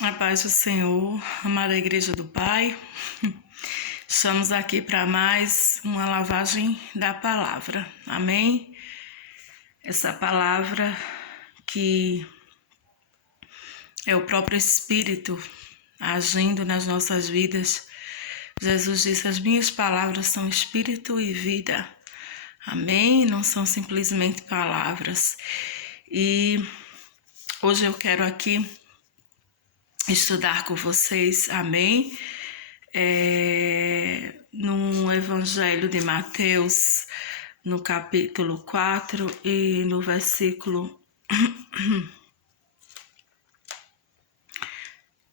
A paz do Senhor, amada Igreja do Pai, estamos aqui para mais uma lavagem da palavra, amém? Essa palavra que é o próprio Espírito agindo nas nossas vidas. Jesus disse: as minhas palavras são Espírito e vida, amém? Não são simplesmente palavras. E hoje eu quero aqui estudar com vocês, amém? No Evangelho de Mateus, no capítulo 4 e no versículo,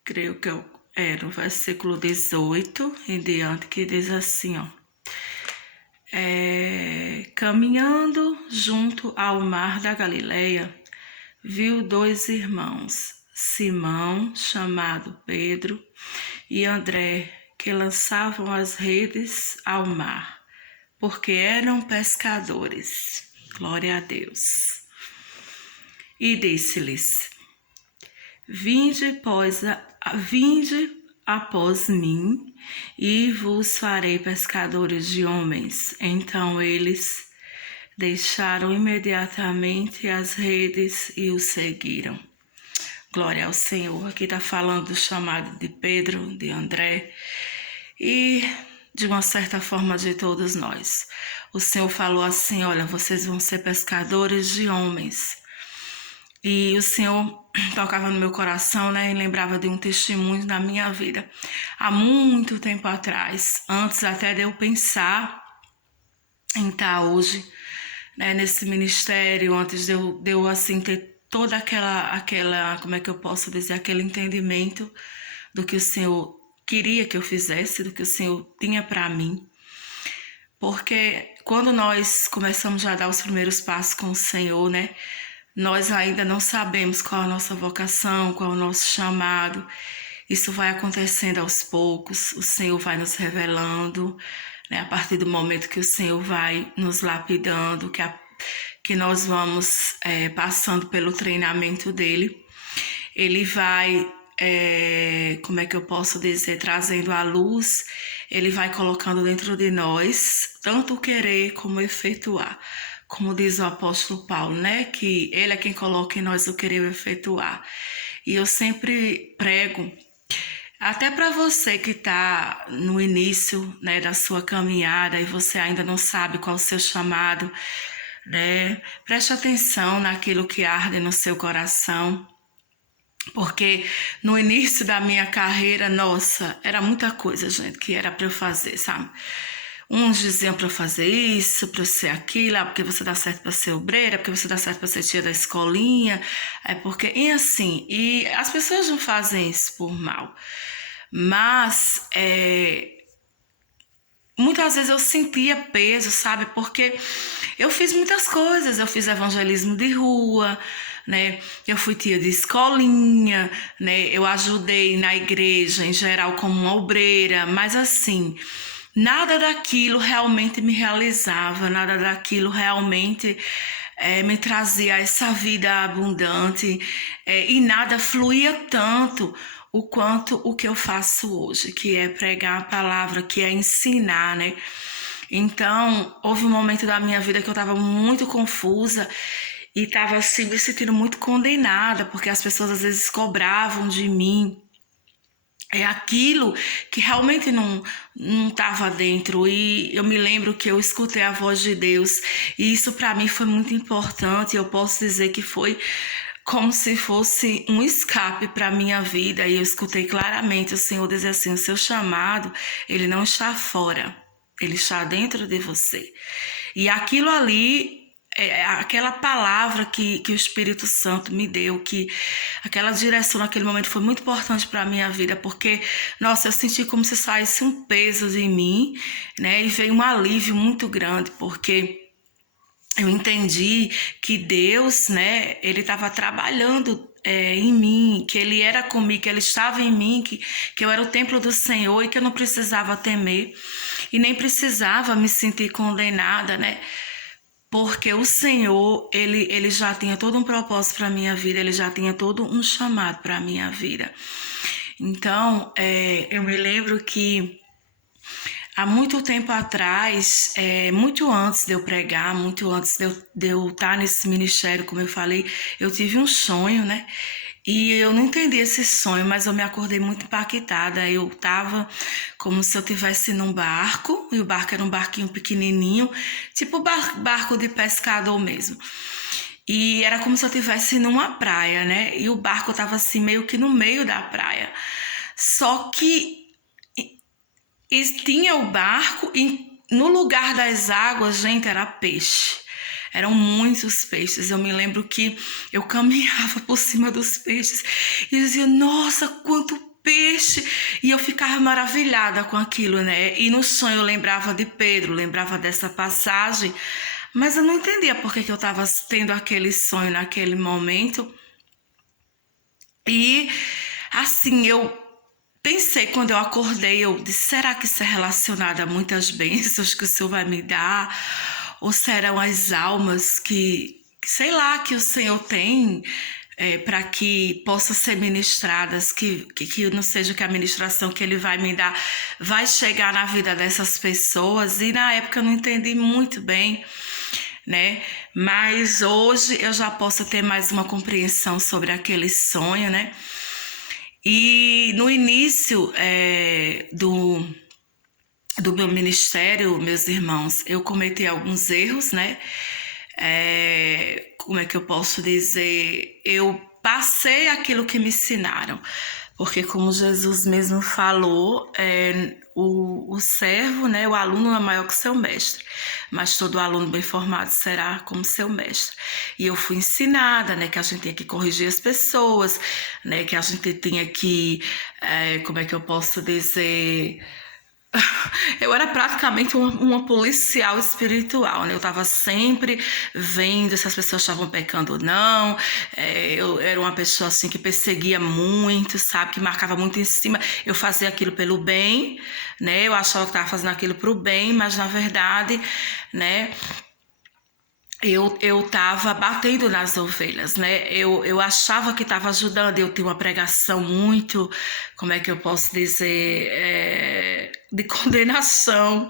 creio que no versículo 18 em diante, que diz assim, ó. Caminhando junto ao mar da Galileia, viu dois irmãos, Simão, chamado Pedro, e André, que lançavam as redes ao mar, porque eram pescadores. Glória a Deus. E disse-lhes: Vinde após mim, e vos farei pescadores de homens. Então eles deixaram imediatamente as redes e o seguiram. Glória ao Senhor. Aqui está falando do chamado de Pedro, de André e, de uma certa forma, de todos nós. O Senhor falou assim: olha, vocês vão ser pescadores de homens. E o Senhor tocava no meu coração, né, e lembrava de um testemunho da minha vida, há muito tempo atrás, antes até de eu pensar em estar hoje, né, nesse ministério, antes de eu assim, ter toda aquela, como é que eu posso dizer, aquele entendimento do que o Senhor queria que eu fizesse, do que o Senhor tinha para mim. Porque quando nós começamos a dar os primeiros passos com o Senhor, né, nós ainda não sabemos qual a nossa vocação, qual o nosso chamado. Isso vai acontecendo aos poucos, o Senhor vai nos revelando, né, a partir do momento que o Senhor vai nos lapidando, que nós vamos passando pelo treinamento dele. Ele vai, como é que eu posso dizer, trazendo a luz, ele vai colocando dentro de nós tanto o querer como o efetuar. Como diz o apóstolo Paulo, né? Que ele é quem coloca em nós o querer e o efetuar. E eu sempre prego, até para você que está no início, né, da sua caminhada e você ainda não sabe qual o seu chamado, né? Preste atenção naquilo que arde no seu coração. Porque no início da minha carreira, nossa, era muita coisa, gente, que era para eu fazer, sabe? Uns diziam para eu fazer isso, para eu ser aquilo, porque você dá certo para ser obreira, porque você dá certo para ser tia da escolinha, e assim, e as pessoas não fazem isso por mal, mas muitas vezes eu sentia peso, sabe, porque eu fiz muitas coisas, eu fiz evangelismo de rua, né, eu fui tia de escolinha, né, eu ajudei na igreja em geral como uma obreira, mas assim, nada daquilo realmente me realizava, nada daquilo realmente me trazia essa vida abundante e nada fluía tanto o quanto o que eu faço hoje, que é pregar a palavra, que é ensinar, né? Então, houve um momento da minha vida que eu estava muito confusa e estava assim, me sentindo muito condenada, porque as pessoas às vezes cobravam de mim aquilo que realmente não estava dentro. E eu me lembro que eu escutei a voz de Deus e isso para mim foi muito importante. Eu posso dizer que foi como se fosse um escape para a minha vida, e eu escutei claramente o Senhor dizer assim: o seu chamado, ele não está fora, ele está dentro de você. E aquilo ali, aquela palavra que o Espírito Santo me deu, que aquela direção naquele momento foi muito importante para a minha vida, porque, nossa, eu senti como se saísse um peso de mim, né, e veio um alívio muito grande, porque eu entendi que Deus, né, ele estava trabalhando em mim, que ele era comigo, que ele estava em mim, que eu era o templo do Senhor e que eu não precisava temer e nem precisava me sentir condenada, né, porque o Senhor, ele já tinha todo um propósito para a minha vida, ele já tinha todo um chamado para a minha vida. Então, eu me lembro que há muito tempo atrás, muito antes de eu pregar, muito antes de eu estar nesse ministério, como eu falei, eu tive um sonho, né? E eu não entendi esse sonho, mas eu me acordei muito impactada. Eu tava como se eu estivesse num barco, e o barco era um barquinho pequenininho, tipo barco de pescador mesmo. E era como se eu estivesse numa praia, né? E o barco tava assim meio que no meio da praia. Só que tinha o barco e no lugar das águas, gente, era peixe. Eram muitos peixes. Eu me lembro que eu caminhava por cima dos peixes e dizia, nossa, quanto peixe! E eu ficava maravilhada com aquilo, né? E no sonho eu lembrava de Pedro, lembrava dessa passagem, mas eu não entendia por que eu estava tendo aquele sonho naquele momento. E assim, eu pensei quando eu acordei, eu disse, será que isso é relacionado a muitas bênçãos que o Senhor vai me dar? Ou serão as almas que sei lá, que o Senhor tem para que possam ser ministradas, que não seja que a ministração que Ele vai me dar vai chegar na vida dessas pessoas. E na época eu não entendi muito bem, né? Mas hoje eu já posso ter mais uma compreensão sobre aquele sonho, né? E no início do meu ministério, meus irmãos, eu cometi alguns erros, né? Como é que eu posso dizer? Eu passei aquilo que me ensinaram, porque como Jesus mesmo falou, o servo, né, o aluno é maior que seu mestre, mas todo aluno bem formado será como seu mestre. E eu fui ensinada, né, que a gente tinha que corrigir as pessoas, né, que a gente tinha que, como é que eu posso dizer? Eu era praticamente uma policial espiritual, né? Eu estava sempre vendo se as pessoas estavam pecando ou não. Eu era uma pessoa assim que perseguia muito, sabe? Que marcava muito em cima. Eu fazia aquilo pelo bem, né? Eu achava que estava fazendo aquilo para o bem, mas na verdade, né? Eu estava batendo nas ovelhas, né? Eu achava que estava ajudando. Eu tinha uma pregação muito, como é que eu posso dizer, de condenação,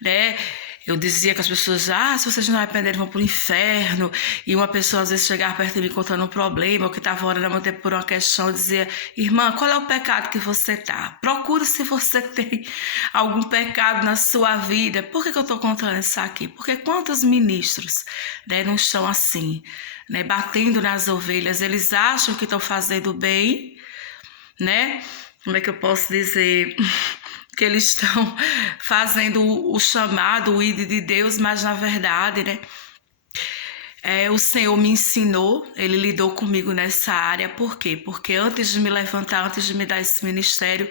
né? Eu dizia que as pessoas, se vocês não arrependerem, vão para o inferno. E uma pessoa às vezes chegava perto de mim contando um problema, ou que estava orando há muito tempo por uma questão, eu dizia, irmã, qual é o pecado que você está? Procure se você tem algum pecado na sua vida. Por que eu estou contando isso aqui? Porque quantos ministros, né, não estão assim, né, batendo nas ovelhas? Eles acham que estão fazendo bem, né? Como é que eu posso dizer? Que eles estão fazendo o chamado, o ID de Deus, mas na verdade, né? O Senhor me ensinou, Ele lidou comigo nessa área. Por quê? Porque antes de me levantar, antes de me dar esse ministério,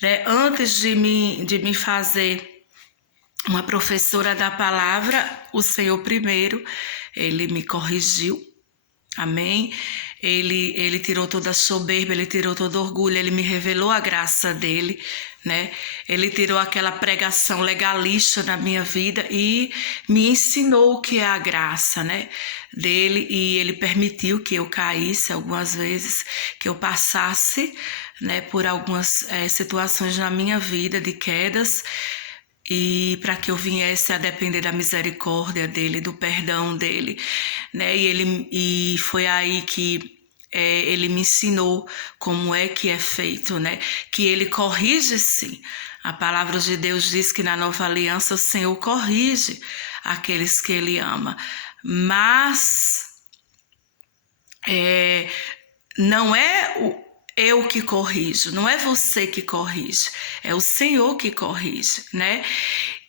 né, antes de me fazer uma professora da palavra, o Senhor primeiro, Ele me corrigiu, amém? Ele tirou toda a soberba, Ele tirou todo o orgulho, Ele me revelou a graça dEle, né? Ele tirou aquela pregação legalista na minha vida e me ensinou o que é a graça, né, dele. E Ele permitiu que eu caísse algumas vezes, que eu passasse, né, por algumas situações na minha vida de quedas, e para que eu viesse a depender da misericórdia dele, do perdão dele, né? E foi aí que ele me ensinou como é que é feito, né? Que ele corrige sim. A palavra de Deus diz que na nova aliança o Senhor corrige aqueles que ele ama, mas não é eu que corrijo, não é você que corrige, é o Senhor que corrige, né?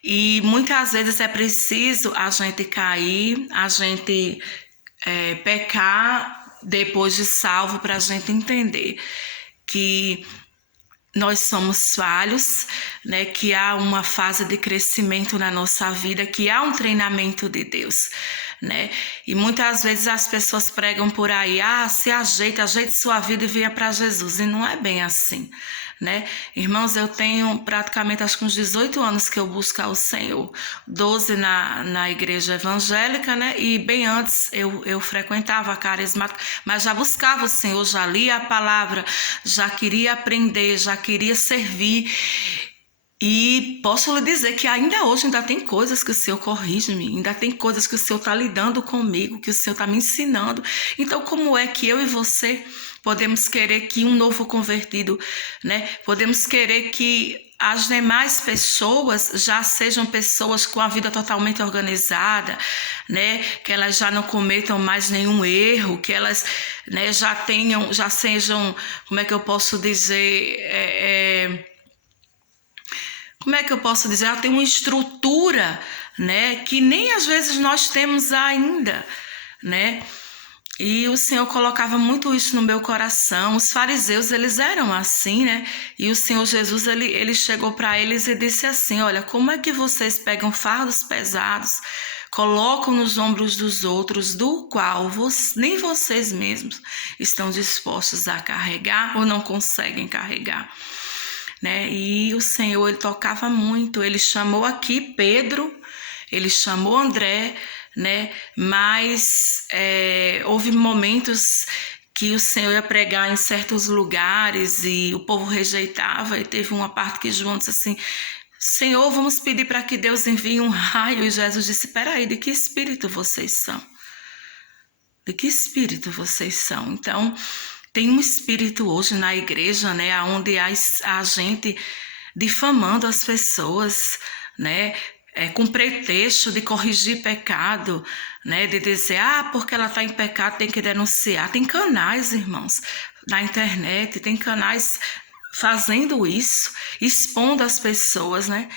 E muitas vezes é preciso a gente cair, a gente pecar depois de salvo, para a gente entender que nós somos falhos, né? Que há uma fase de crescimento na nossa vida, que há um treinamento de Deus, né? E muitas vezes as pessoas pregam por aí, se ajeite sua vida e venha para Jesus. E não é bem assim, né? Irmãos, eu tenho praticamente acho que uns 18 anos que eu busco ao Senhor, 12 na igreja evangélica, né? E bem antes eu frequentava a carismática, mas já buscava o Senhor, já lia a palavra, já queria aprender, já queria servir. E posso lhe dizer que ainda hoje ainda tem coisas que o Senhor corrige-me, ainda tem coisas que o Senhor está lidando comigo, que o Senhor está me ensinando. Então, como é que eu e você podemos querer que um novo convertido, né? Podemos querer que as demais pessoas já sejam pessoas com a vida totalmente organizada, né? Que elas já não cometam mais nenhum erro, que elas, né, já sejam, como é que eu posso dizer, como é que eu posso dizer? Ela tem uma estrutura, né, que nem às vezes nós temos ainda, né? E o Senhor colocava muito isso no meu coração. Os fariseus, eles eram assim, né? E o Senhor Jesus, ele chegou para eles e disse assim: olha, como é que vocês pegam fardos pesados, colocam nos ombros dos outros, do qual nem vocês mesmos estão dispostos a carregar ou não conseguem carregar? Né? E o Senhor, ele tocava muito, ele chamou aqui Pedro, ele chamou André, né? Mas houve momentos que o Senhor ia pregar em certos lugares e o povo rejeitava, e teve uma parte que João disse assim: Senhor, vamos pedir para que Deus envie um raio, e Jesus disse: peraí, de que espírito vocês são? De que espírito vocês são? Então, tem um espírito hoje na igreja, né, onde a gente difamando as pessoas, né, com pretexto de corrigir pecado, né, de dizer, porque ela está em pecado tem que denunciar. Tem canais, irmãos, na internet, tem canais fazendo isso, expondo as pessoas, né?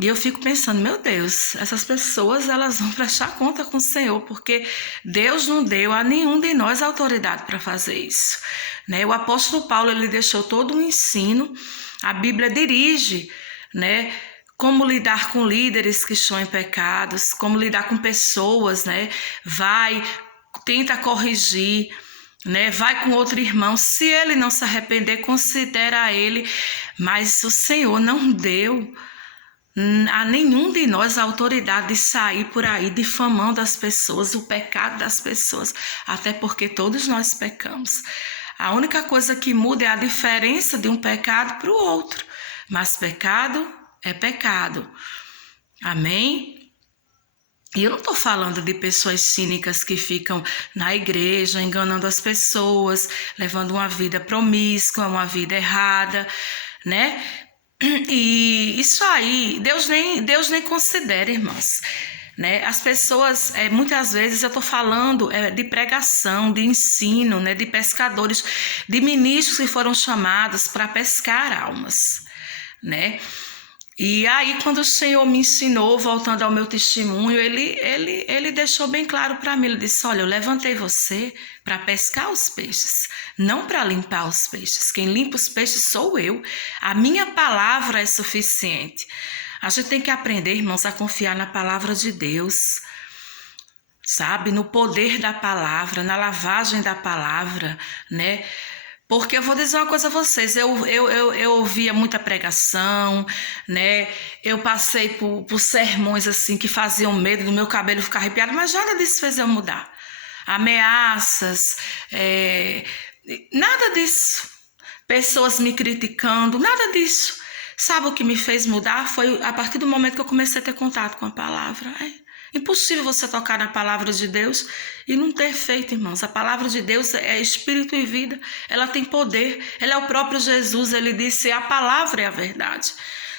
E eu fico pensando, meu Deus, essas pessoas elas vão prestar conta com o Senhor, porque Deus não deu a nenhum de nós autoridade para fazer isso, né? O apóstolo Paulo, ele deixou todo um ensino, a Bíblia dirige, né? Como lidar com líderes que estão em pecados, como lidar com pessoas, né? Tenta corrigir, né? Vai com outro irmão, se ele não se arrepender, considera ele, mas o Senhor não deu a nenhum de nós a autoridade de sair por aí difamando as pessoas, o pecado das pessoas, até porque todos nós pecamos. A única coisa que muda é a diferença de um pecado para o outro, mas pecado é pecado. Amém? E eu não estou falando de pessoas cínicas que ficam na igreja enganando as pessoas, levando uma vida promíscua, uma vida errada, né? E isso aí, Deus nem considera, irmãos, né? As pessoas, muitas vezes eu estou falando de pregação, de ensino, né? De pescadores, de ministros que foram chamados para pescar almas, né? E aí, quando o Senhor me ensinou, voltando ao meu testemunho, ele deixou bem claro para mim. Ele disse: olha, eu levantei você para pescar os peixes, não para limpar os peixes. Quem limpa os peixes sou eu. A minha palavra é suficiente. A gente tem que aprender, irmãos, a confiar na palavra de Deus, sabe? No poder da palavra, na lavagem da palavra, né? Porque eu vou dizer uma coisa a vocês, eu ouvia muita pregação, né? Eu passei por sermões assim que faziam medo do meu cabelo ficar arrepiado, mas nada disso fez eu mudar. Ameaças, nada disso. Pessoas me criticando, nada disso. Sabe o que me fez mudar? Foi a partir do momento que eu comecei a ter contato com a palavra. Impossível você tocar na palavra de Deus e não ter feito, irmãos. A palavra de Deus é espírito e vida. Ela tem poder. Ela é o próprio Jesus. Ele disse: a palavra é a verdade.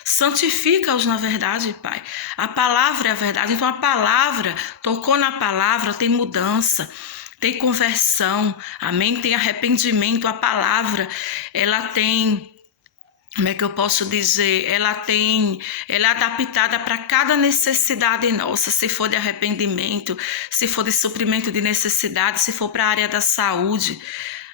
Santifica-os na verdade, Pai. A palavra é a verdade. Então a palavra, tocou na palavra, tem mudança, tem conversão. Amém? Tem arrependimento. A palavra, ela tem... Como é que eu posso dizer? Ela é adaptada para cada necessidade nossa, se for de arrependimento, se for de suprimento de necessidade, se for para a área da saúde.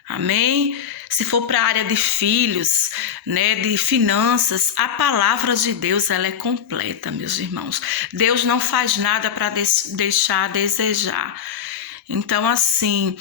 Amém? Se for para a área de filhos, né, de finanças, a palavra de Deus, ela é completa, meus irmãos. Deus não faz nada para deixar a desejar. Então, assim,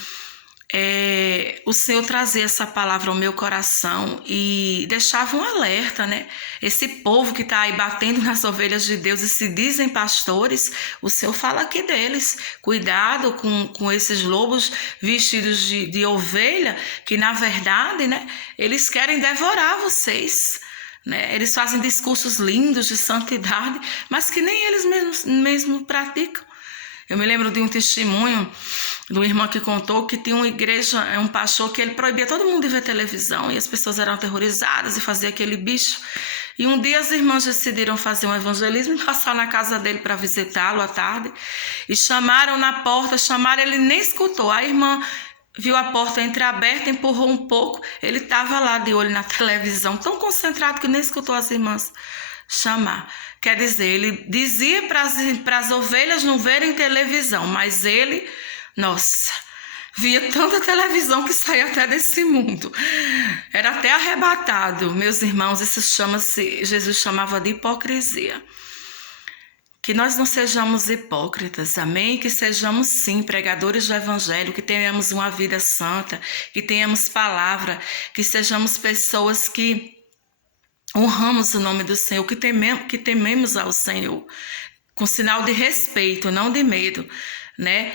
o Senhor trazia essa palavra ao meu coração e deixava um alerta, né? Esse povo que está aí batendo nas ovelhas de Deus e se dizem pastores, o Senhor fala aqui deles. Cuidado com esses lobos vestidos de ovelha, que na verdade, né, eles querem devorar vocês. Né? Eles fazem discursos lindos de santidade, mas que nem eles mesmos praticam. Eu me lembro de um testemunho de uma irmã que contou que tinha uma igreja, um pastor que ele proibia todo mundo de ver televisão e as pessoas eram aterrorizadas e fazia aquele bicho. E um dia as irmãs decidiram fazer um evangelismo e passar na casa dele para visitá-lo à tarde. E chamaram na porta, ele nem escutou. A irmã viu a porta entreaberta, empurrou um pouco, ele estava lá de olho na televisão, tão concentrado que nem escutou as irmãs chamar. Quer dizer, ele dizia para as ovelhas não verem televisão, mas ele, nossa, via tanta televisão que saía até desse mundo. Era até arrebatado. Meus irmãos, isso Jesus chamava de hipocrisia. Que nós não sejamos hipócritas, amém? Que sejamos sim pregadores do evangelho, que tenhamos uma vida santa, que tenhamos palavra, que sejamos pessoas que honramos o nome do Senhor, que tememos ao Senhor, com sinal de respeito, não de medo, né?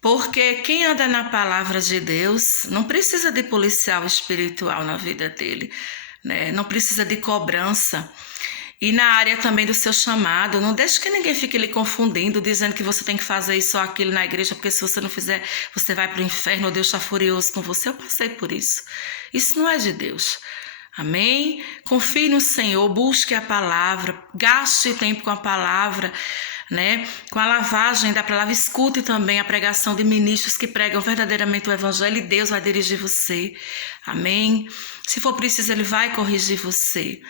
Porque quem anda na palavra de Deus não precisa de policial espiritual na vida dele, né? Não precisa de cobrança. E na área também do seu chamado, não deixe que ninguém fique lhe confundindo, dizendo que você tem que fazer isso ou aquilo na igreja, porque se você não fizer, você vai para o inferno, ou Deus está furioso com você. Eu passei por isso. Isso não é de Deus. Amém? Confie no Senhor, busque a palavra, gaste tempo com a palavra, né? Com a lavagem da palavra, escute também a pregação de ministros que pregam verdadeiramente o evangelho e Deus vai dirigir você. Amém? Se for preciso, Ele vai corrigir você.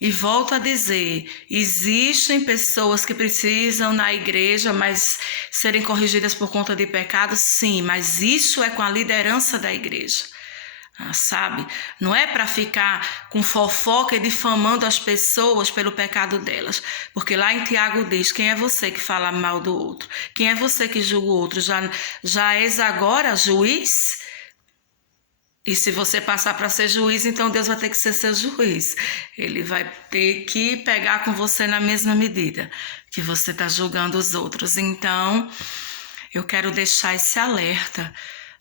E volto a dizer, existem pessoas que precisam na igreja, mas serem corrigidas por conta de pecado, sim, mas isso é com a liderança da igreja. Sabe? Não é para ficar com fofoca e difamando as pessoas pelo pecado delas, porque lá em Tiago diz, quem é você que fala mal do outro? Quem é você que julga o outro? Já és agora juiz? E se você passar para ser juiz, então Deus vai ter que ser seu juiz. Ele vai ter que pegar com você na mesma medida que você está julgando os outros. Então, eu quero deixar esse alerta,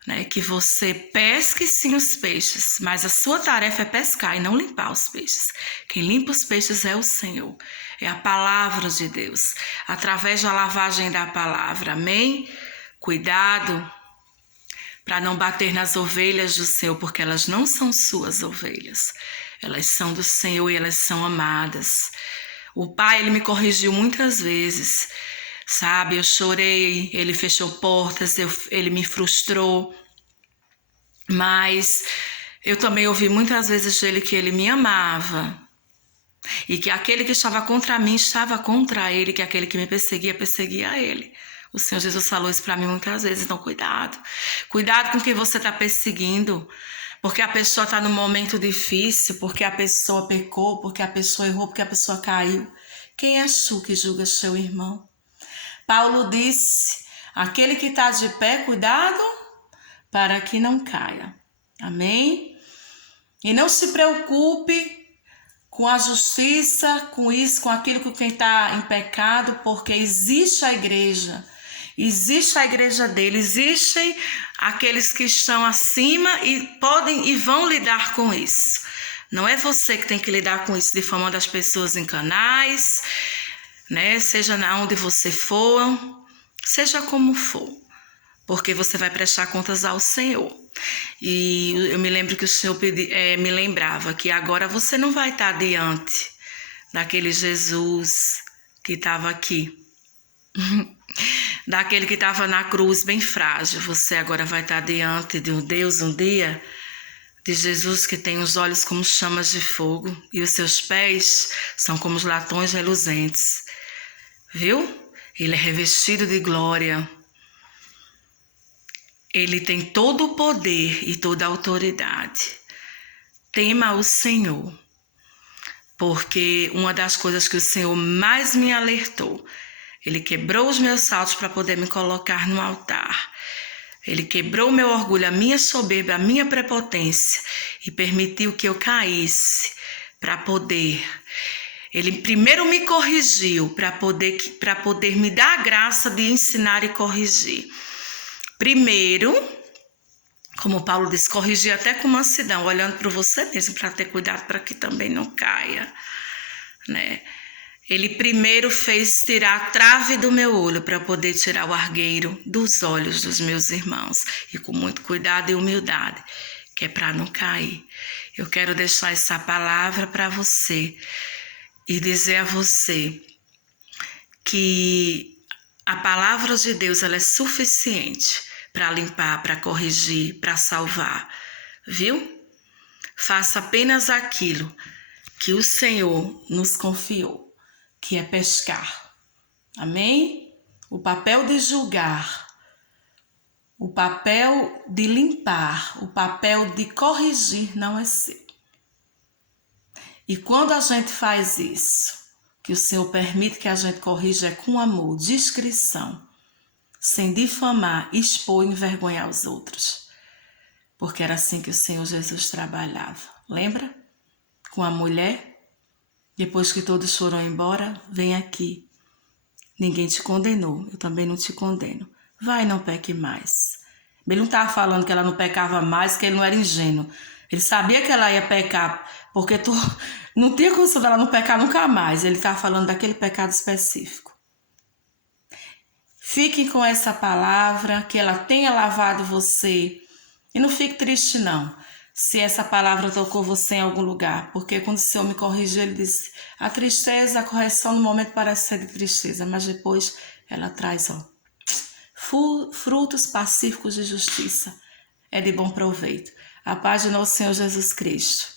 né, que você pesque sim os peixes, mas a sua tarefa é pescar e não limpar os peixes. Quem limpa os peixes é o Senhor, é a palavra de Deus, através da lavagem da palavra, amém? Cuidado para não bater nas ovelhas do Senhor, porque elas não são suas ovelhas, elas são do Senhor e elas são amadas. O Pai, Ele me corrigiu muitas vezes, sabe, eu chorei, Ele fechou portas, Ele me frustrou, mas eu também ouvi muitas vezes dele que Ele me amava e que aquele que estava contra mim estava contra Ele, que aquele que me perseguia, perseguia Ele. O Senhor Jesus falou isso para mim muitas vezes, então cuidado com quem você está perseguindo, porque a pessoa está num momento difícil, porque a pessoa pecou, porque a pessoa errou, porque a pessoa caiu. Quem és tu que julga seu irmão? Paulo disse, aquele que está de pé, cuidado para que não caia. Amém? E não se preocupe com a justiça, com isso, com aquilo que quem está em pecado, porque existe a igreja dele, existem aqueles que estão acima e podem e vão lidar com isso. Não é você que tem que lidar com isso, difamando as pessoas em canais, né? Seja onde você for, seja como for, porque você vai prestar contas ao Senhor. E eu me lembro que o Senhor me lembrava que agora você não vai estar diante daquele Jesus que estava aqui, daquele que estava na cruz bem frágil. Você agora vai estar diante de um Deus um dia, de Jesus que tem os olhos como chamas de fogo e os seus pés são como os latões reluzentes. Viu? Ele é revestido de glória. Ele tem todo o poder e toda a autoridade. Tema o Senhor, porque uma das coisas que o Senhor mais me alertou, Ele quebrou os meus saltos para poder me colocar no altar. Ele quebrou o meu orgulho, a minha soberba, a minha prepotência e permitiu que eu caísse para poder. Ele primeiro me corrigiu para poder me dar a graça de ensinar e corrigir. Primeiro, como Paulo diz, corrigir até com mansidão, olhando para você mesmo, para ter cuidado para que também não caia, né? Ele primeiro fez tirar a trave do meu olho para poder tirar o argueiro dos olhos dos meus irmãos. E com muito cuidado e humildade, que é para não cair. Eu quero deixar essa palavra para você e dizer a você que a palavra de Deus ela é suficiente para limpar, para corrigir, para salvar, viu? Faça apenas aquilo que o Senhor nos confiou, que é pescar. Amém? O papel de julgar, o papel de limpar, o papel de corrigir não é seu. E quando a gente faz isso, que o Senhor permite que a gente corrija é com amor, discrição, sem difamar, expor e envergonhar os outros. Porque era assim que o Senhor Jesus trabalhava. Lembra? Com a mulher, depois que todos foram embora, vem aqui. Ninguém te condenou, eu também não te condeno. Vai, não peque mais. Ele não estava falando que ela não pecava mais, que ele não era ingênuo. Ele sabia que ela ia pecar, porque não tinha condição dela não pecar nunca mais. Ele estava falando daquele pecado específico. Fiquem com essa palavra, que ela tenha lavado você. E não fique triste, não, se essa palavra tocou você em algum lugar. Porque quando o Senhor me corrigiu, Ele disse, a tristeza, a correção no momento parece ser de tristeza, mas depois ela traz, frutos pacíficos de justiça. É de bom proveito. A paz de nosso Senhor Jesus Cristo